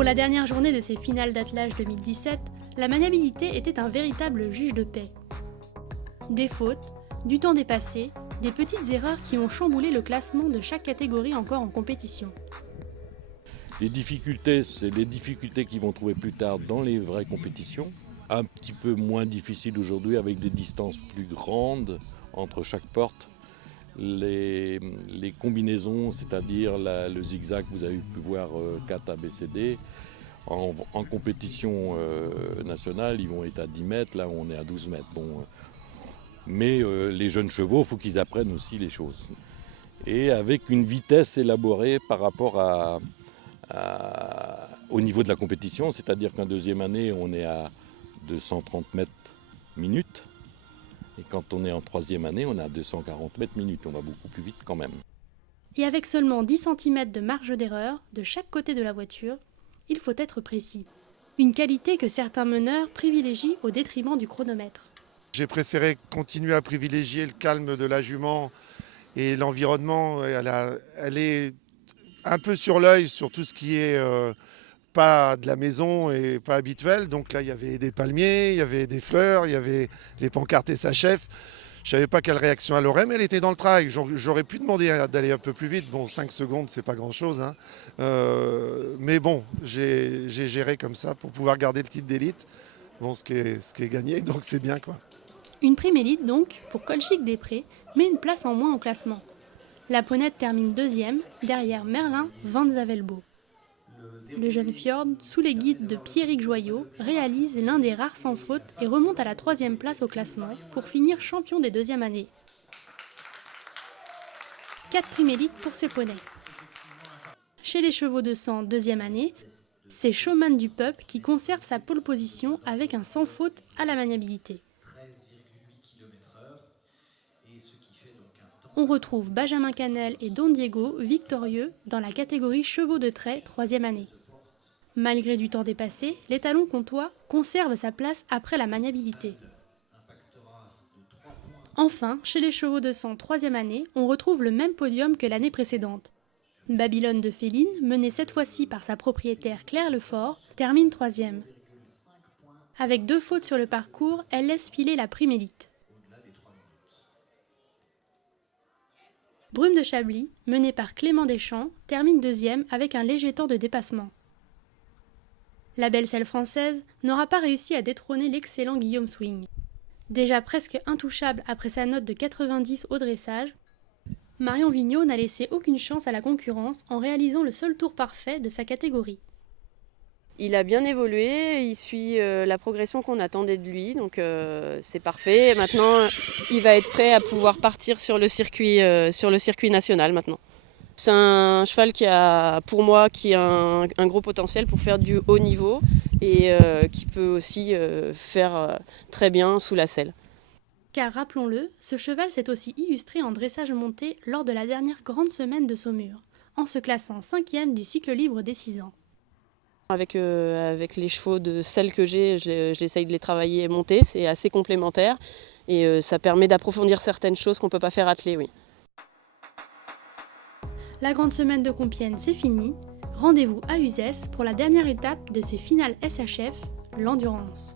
Pour la dernière journée de ces finales d'attelage 2017, la maniabilité était un véritable juge de paix. Des fautes, du temps dépassé, des petites erreurs qui ont chamboulé le classement de chaque catégorie encore en compétition. Les difficultés, c'est les difficultés qu'ils vont trouver plus tard dans les vraies compétitions. Un petit peu moins difficile aujourd'hui avec des distances plus grandes entre chaque porte. Les combinaisons, c'est-à-dire le zigzag, vous avez pu voir 4 ABCD. En compétition nationale, ils vont être à 10 mètres, là on est à 12 mètres. Bon, mais les jeunes chevaux, il faut qu'ils apprennent aussi les choses. Et avec une vitesse élaborée par rapport au niveau de la compétition, c'est-à-dire qu'en deuxième année, on est à 230 mètres minutes. Et quand on est en troisième année, on est à 240 mètres minutes. On va beaucoup plus vite quand même. Et avec seulement 10 cm de marge d'erreur de chaque côté de la voiture, il faut être précis. Une qualité que certains meneurs privilégient au détriment du chronomètre. J'ai préféré continuer à privilégier le calme de la jument et l'environnement. Elle est un peu sur l'œil sur tout ce qui est pas de la maison et pas habituel. Donc là, il y avait des palmiers, il y avait des fleurs, il y avait les pancartes et sa chef. Je ne savais pas quelle réaction elle aurait, mais elle était dans le trail. J'aurais pu demander d'aller un peu plus vite. Bon, 5 secondes, c'est pas grand-chose, hein. Mais bon, j'ai géré comme ça pour pouvoir garder le titre d'élite. Bon, ce qui est gagné, donc c'est bien, quoi. Une prime élite donc pour Colchic-Després, mais une place en moins au classement. La Ponette termine deuxième, derrière Merlin Van Zavelbo. Le jeune Fjord, sous les guides de Pierrick Joyot, réalise l'un des rares sans faute et remonte à la 3e place au classement pour finir champion des deuxièmes années. 4 primes élites pour ces poneys. Chez les chevaux de sang deuxième année, c'est Showman du Peuple qui conserve sa pole position avec un sans faute à la maniabilité. On retrouve Benjamin Canel et Don Diego victorieux dans la catégorie chevaux de trait 3e année. Malgré du temps dépassé, l'étalon comtois conserve sa place après la maniabilité. Enfin, chez les chevaux de sang 3e année, on retrouve le même podium que l'année précédente. Babylone de Féline, menée cette fois-ci par sa propriétaire Claire Lefort, termine 3e. Avec 2 fautes sur le parcours, elle laisse filer la prime élite. Brume de Chablis, menée par Clément Deschamps, termine 2e avec un léger temps de dépassement. La belle selle française n'aura pas réussi à détrôner l'excellent Guillaume Swing. Déjà presque intouchable après sa note de 90 au dressage, Marion Vigneault n'a laissé aucune chance à la concurrence en réalisant le seul tour parfait de sa catégorie. Il a bien évolué, il suit la progression qu'on attendait de lui, donc c'est parfait. Maintenant, il va être prêt à pouvoir partir sur le circuit national maintenant. C'est un cheval qui a, pour moi, qui a un gros potentiel pour faire du haut niveau et qui peut aussi faire très bien sous la selle. Car rappelons-le, ce cheval s'est aussi illustré en dressage monté lors de la dernière grande semaine de Saumur, en se classant 5e du cycle libre des 6 ans. Avec les chevaux de selle que j'essaye de les travailler et monter, c'est assez complémentaire et ça permet d'approfondir certaines choses qu'on ne peut pas faire atteler, oui. La grande semaine de Compiègne, c'est fini. Rendez-vous à Uzès pour la dernière étape de ces finales SHF, l'endurance.